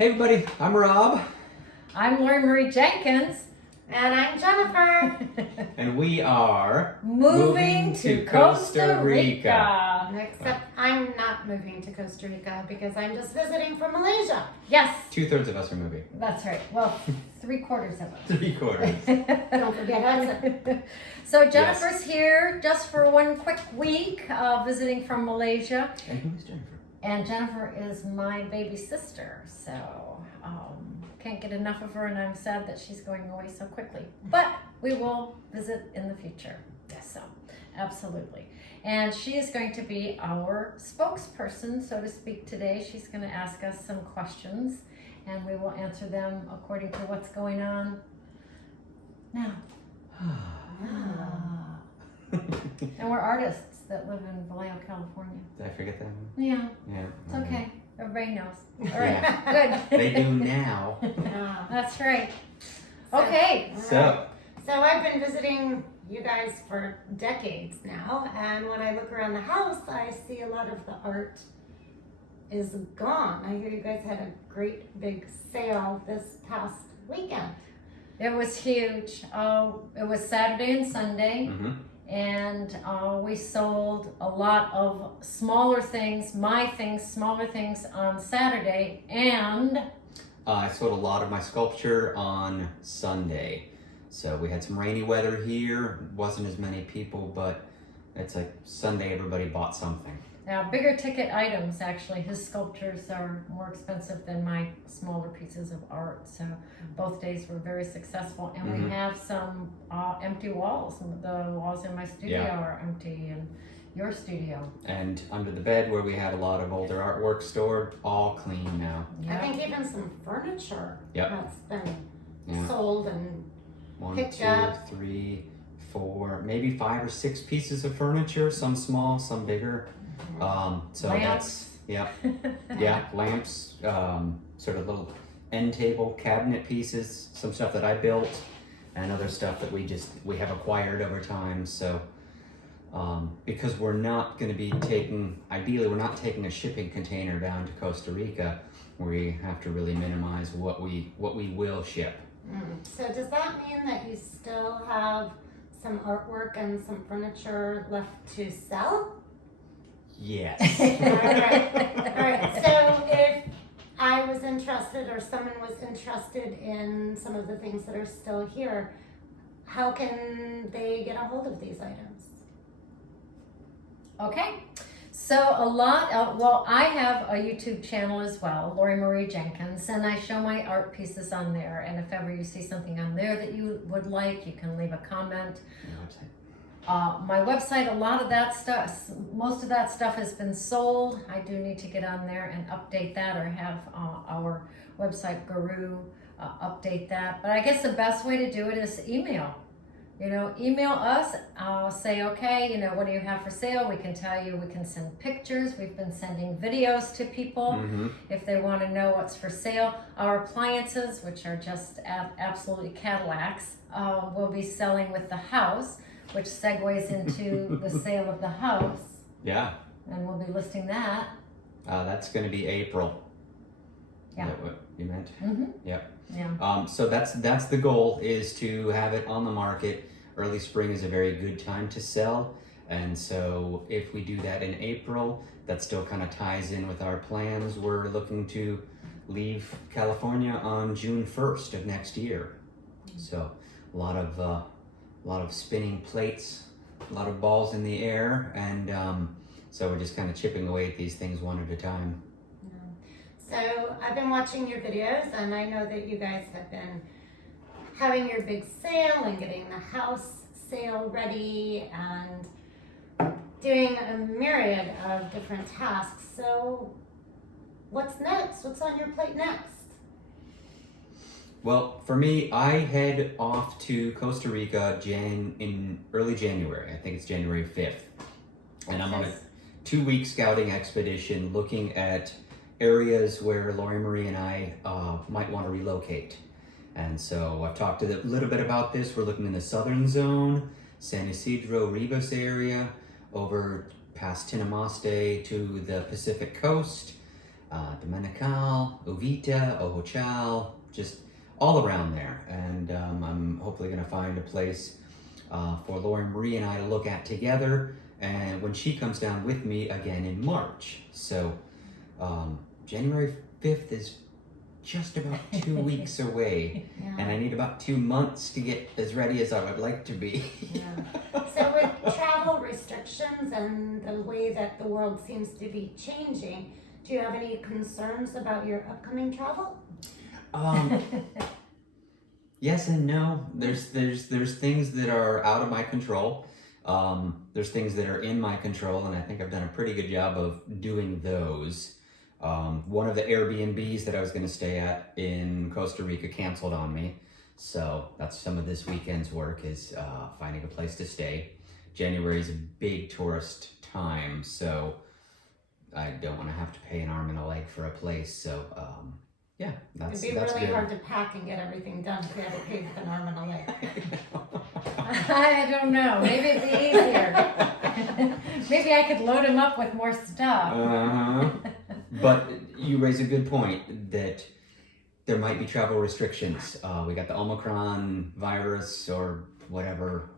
Hey everybody, I'm Rob. I'm Lori Marie Jenkins. And I'm Jennifer. And we are moving to Costa Rica. Except I'm not moving to Costa Rica because I'm just visiting from Malaysia. Yes. 2/3 of us are moving. That's right. Well, 3/4 of us. 3/4. Don't forget Hudson. So Jennifer's here just for one quick week, visiting from Malaysia. And who's Jennifer? And Jennifer is my baby sister, so can't get enough of her, and I'm sad that she's going away so quickly. But we will visit in the future. Yes, so absolutely. And she is going to be our spokesperson, so to speak, today. She's going to ask us some questions, and we will answer them according to what's going on now. And we're artists that live in Vallejo, California. Did I forget that one? Yeah, Yeah. it's okay. Everybody knows. All right, good. They do now. That's right. Okay. So I've been visiting you guys for decades now, and when I look around the house, I see a lot of the art is gone. I hear you guys had a great big sale this past weekend. It was huge. It was Saturday and Sunday. Mhm. And we sold a lot of smaller things, smaller things on Saturday, and I sold a lot of my sculpture on Sunday. So we had some rainy weather here. Wasn't as many people, but it's like Sunday everybody bought something. bigger ticket items. Actually, his sculptures are more expensive than my smaller pieces of art. So both days were very successful, and we have some empty walls. The walls in my studio are empty, and your studio. And under the bed where we had a lot of older artwork stored, all clean now. I think even some furniture Yep. that's been Yeah. sold and 1, Picked 2, up. 3, 4, maybe 5 or 6 pieces of furniture. Some small, some bigger. So Lamps. lamps. Sort of little end table cabinet pieces. Some stuff that I built, and other stuff that we have acquired over time. So because we're not going to be ideally we're not taking a shipping container down to Costa Rica. We have to really minimize what we will ship. So does that mean that you still have some artwork and some furniture left to sell? Yes. All right. So if I was interested or someone was interested in some of the things that are still here, how can they get a hold of these items? Okay. So I have a YouTube channel as well, Lori Marie Jenkins, and I show my art pieces on there. And if ever you see something on there that you would like, you can leave a comment. My website, a lot of that stuff, most of that stuff has been sold. I do need to get on there and update that, or have our website guru update that. But I guess the best way to do it is email. Email us, say, okay, what do you have for sale? We can tell you, we can send pictures. We've been sending videos to people if they want to know what's for sale. Our appliances, which are just absolutely Cadillacs, will be selling with the house, which segues into the sale of the house. Yeah. And we'll be listing that. That's going to be April. Yeah. Is that what you meant? Yep. Yeah. So that's the goal, is to have it on the market. Early spring is a very good time to sell, and so if we do that in April, that still kind of ties in with our plans. We're looking to leave California on June 1st of next year. So a lot of spinning plates, a lot of balls in the air, and so we're just kind of chipping away at these things one at a time. So I've been watching your videos, and I know that you guys have been having your big sale and getting the house sale ready and doing a myriad of different tasks. So what's next? What's on your plate next? Well, for me, I head off to Costa Rica in early January. I think it's January 5th. And I'm on a 2-week scouting expedition looking at areas where Lori Marie and I might want to relocate. And so I've talked a little bit about this. We're looking in the southern zone, San Isidro, Rivas area, over past Tinamaste to the Pacific coast, Domenical, Uvita, Ohochal, just all around there. And I'm hopefully going to find a place for Lori Marie and I to look at together, and when she comes down with me again in March. So January 5th is just about 2 weeks away, and I need about 2 months to get as ready as I would like to be. So with travel restrictions and the way that the world seems to be changing, do you have any concerns about your upcoming travel? Yes and no. There's things that are out of my control. There's things that are in my control, and I think I've done a pretty good job of doing those. One of the Airbnbs that I was going to stay at in Costa Rica canceled on me. So that's some of this weekend's work, is finding a place to stay. January is a big tourist time, so I don't want to have to pay an arm and a leg for a place. So yeah, that's It'd be really good. hard to pack and get everything done if we had to pay with an arm and a leg. I don't know. Maybe it'd be easier. Maybe I could load him up with more stuff. But you raise a good point that there might be travel restrictions. We got the Omicron virus or whatever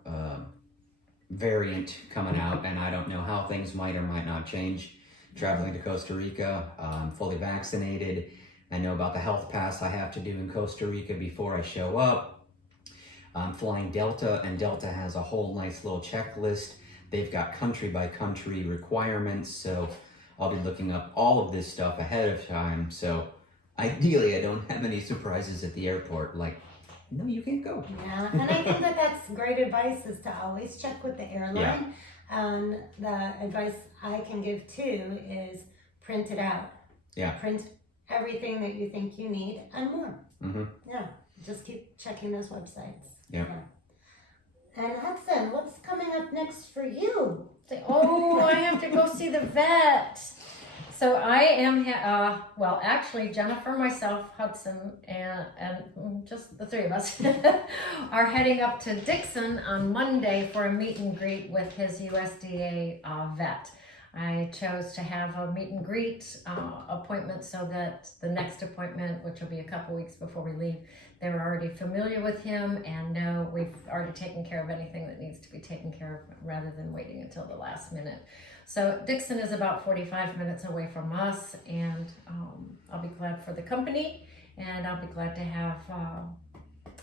variant coming out, and I don't know how things might or might not change. Traveling to Costa Rica, I'm fully vaccinated. I know about the health pass I have to do in Costa Rica before I show up. I'm flying Delta, and Delta has a whole nice little checklist. They've got country by country requirements, so I'll be looking up all of this stuff ahead of time. So ideally, I don't have any surprises at the airport, like, no, you can't go. Yeah, and I think that that's great advice, is to always check with the airline. And the advice I can give too is print it out. Yeah. Print everything that you think you need and more. Mm-hmm. Yeah, just keep checking those websites. Yeah. And Hudson, what's coming up next for you? Oh, I have to go see the vet. So I am, well, actually, Jennifer, myself, Hudson, and just the three of us are heading up to Dixon on Monday for a meet and greet with his USDA vet. I chose to have a meet and greet appointment so that the next appointment, which will be a couple weeks before we leave, they're already familiar with him and know we've already taken care of anything that needs to be taken care of, rather than waiting until the last minute. So Dixon is about 45 minutes away from us, and I'll be glad for the company, and I'll be glad to have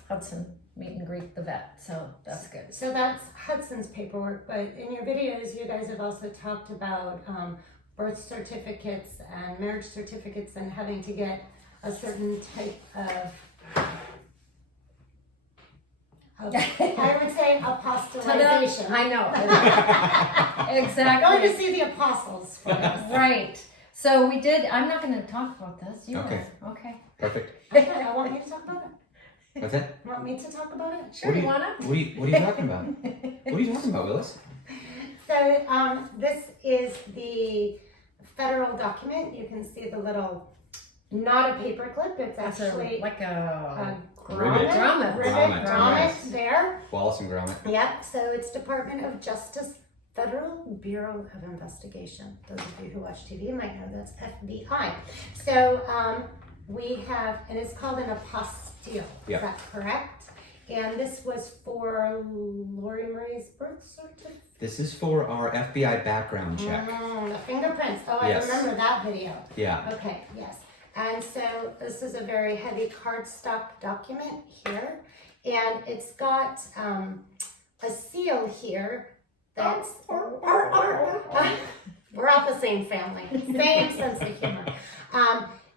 Hudson meet and greet the vet, so that's good. So that's Hudson's paperwork, but in your videos, you guys have also talked about birth certificates and marriage certificates and having to get a certain type of I would say apostolization. I know. Exactly. Going to see the apostles for us. Right. So we did, I'm not going to talk about this. You Okay. will. Okay. Perfect. Okay, I want me to talk about it. What's that? Want me to talk about it? Sure, you wanna? What are you talking about? What are you talking about, Willis? So this is the federal document. You can see the little, not a paper clip, it's That's actually like a Rivet. grommet there. Wallace and Gromit. Yep, so it's Department of Justice, Federal Bureau of Investigation. Those of you who watch TV might know that's FBI. So we have, and it's called an apostille, Yep. is that correct? And this was for Lori Marie's birth certificate? This is for our FBI background check. The fingerprints, oh, Yes. I remember that video. Yeah. Okay, yes. And so this is a very heavy cardstock document here. And it's got a seal here that's, we're all the same family, same sense of humor.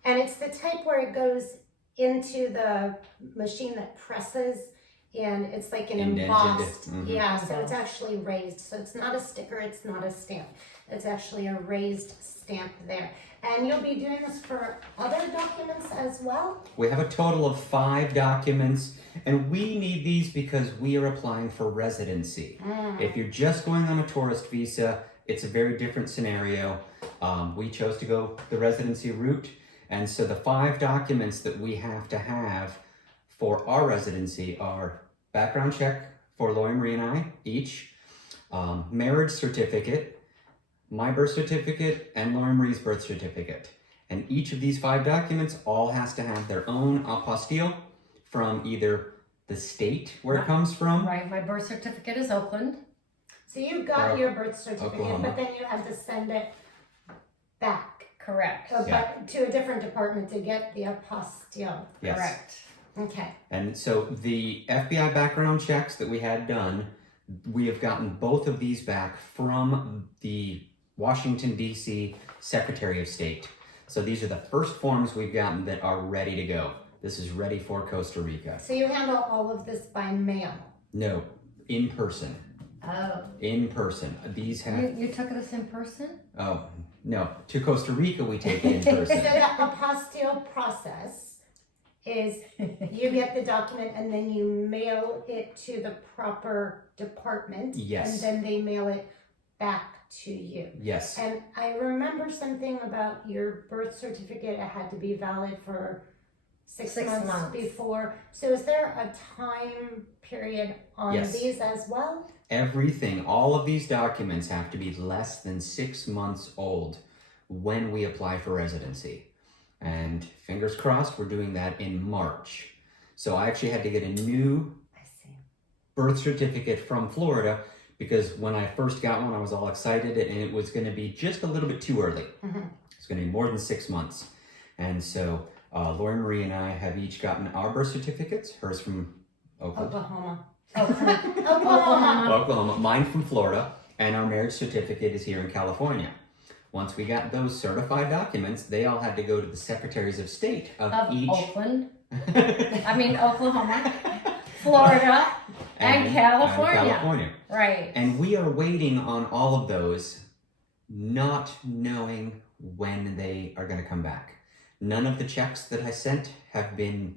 And it's the type where it goes into the machine that presses, and it's like an Indented. embossed, Mhm. yeah, so it's actually raised. So it's not a sticker, it's not a stamp. It's actually a raised stamp there. And you'll be doing this for other documents as well? We have a total of 5 documents, and we need these because we are applying for residency. If you're just going on a tourist visa, it's a very different scenario. We chose to go the residency route, and so the 5 documents that we have to have for our residency are background check for Lori Marie and I each, marriage certificate, my birth certificate, and Lori Marie's birth certificate. And each of these 5 documents all has to have their own apostille from either the state where it comes from. Right, my birth certificate is Oakland. So you got your birth certificate, Oklahoma. but then you had to send it back Correct. but to a different department to get the apostille. Yes. Correct. Okay. And so the FBI background checks that we had done, we have gotten both of these back from the Washington, D.C. Secretary of State. So these are the first forms we've gotten that are ready to go. This is ready for Costa Rica. So you handle all of this by mail? No, in person. Oh. In person. These have, You took this in person? oh, no. To Costa Rica we take it in So person. the apostille process is you get the document and then you mail it to the proper department. Yes. And then they mail it back to you. Yes. And I remember something about your birth certificate. It had to be valid for six months before. So is there a time period on Yes. these as well? Everything, all of these documents have to be less than 6 months old when we apply for residency. And fingers crossed, we're doing that in March. So I actually had to get a new birth certificate from Florida because when I first got one, I was all excited and it was going to be just a little bit too early. Mm-hmm. It's going to be more than 6 months. And so Lori Marie and I have each gotten our birth certificates, hers from Oakland. Oklahoma. Oklahoma. Oklahoma, mine from Florida, and our marriage certificate is here in California. Once we got those certified documents, they all had to go to the secretaries of state of each. Oakland. I mean, Oklahoma, Florida, and California. Right. And we are waiting on all of those, not knowing when they are going to come back. None of the checks that I sent have been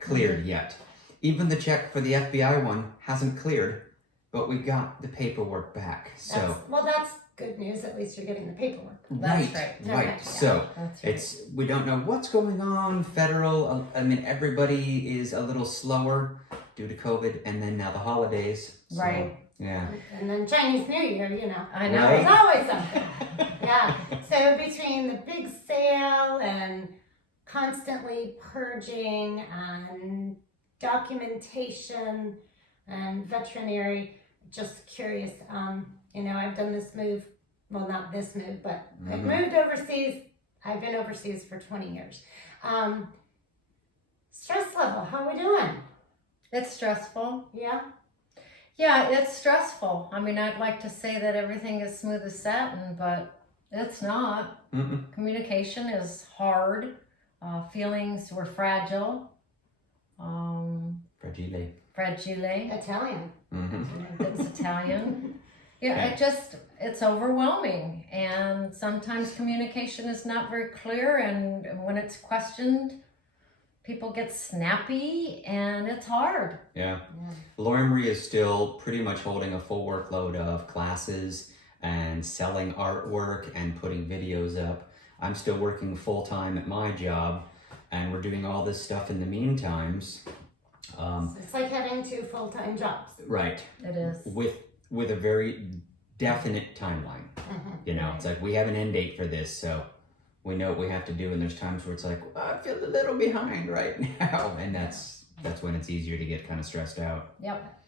cleared yet. Even the check for the FBI one hasn't cleared, but we got the paperwork back. So That's good news. At least you're getting the paperwork. That's right. Okay. So That's right. it's we don't know what's going on. Federal. I mean, everybody is a little slower due to COVID, and then now the holidays. So, Right. Yeah. And then Chinese New Year, you know. I know. Right. There's always something. Yeah. So between the big sale and constantly purging and documentation and veterinary, just curious. I've done this move. Well, not this move, but I've moved overseas. I've been overseas for 20 years. Stress level, how are we doing? It's stressful. Yeah. Yeah, it's stressful. I mean, I'd like to say that everything is smooth as satin, but it's not. Mm-mm. Communication is hard. Feelings were fragile. Fragile. Fragile. Italian. Mm-hmm. It's Italian. Yeah, Okay. it's overwhelming. And sometimes communication is not very clear. And when it's questioned, people get snappy and it's hard. Yeah. Lori Marie is still pretty much holding a full workload of classes and selling artwork and putting videos up. I'm still working full time at my job, and we're doing all this stuff in the meantime. It's like having 2 full-time jobs. Right. It is. With a very definite timeline. You know, it's like we have an end date for this, so we know what we have to do. And there's times where it's like, I feel a little behind right now, and that's when it's easier to get kind of stressed out. Yep.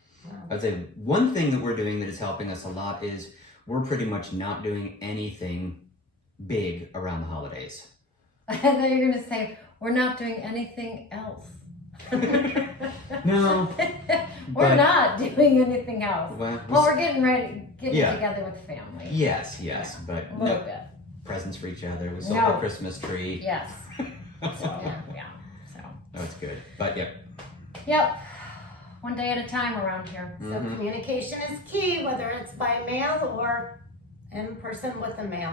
I'd say one thing that we're doing that is helping us a lot is we're pretty much not doing anything big around the holidays. And then you're going to say, we're not doing anything else. No. We're but- not doing anything else. Well, We're getting Yeah. together with family. yes, but A little no bit. presents for each other. We sold No. the Christmas tree. Yes. So, Yeah. yeah. So, That's good. But yep. yep. One day at a time around here. So Mhm. communication is key, whether it's by mail or in person with the mail.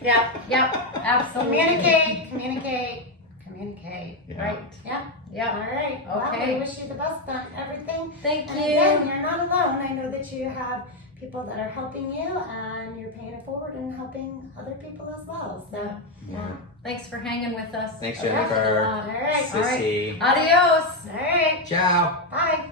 Yeah. Yep. Absolutely. Communicate. Yeah. Right. Yeah. Yep. All right. Okay. Well, I wish you the best on everything. Thank And you. again, you're not alone. I know that you have people that are helping you, and you're paying it forward and helping other people as well. So, Yeah. Thanks for hanging with us. Thanks, Okay. Jennifer. all right. Sissy. Adios. All right. Ciao. Bye.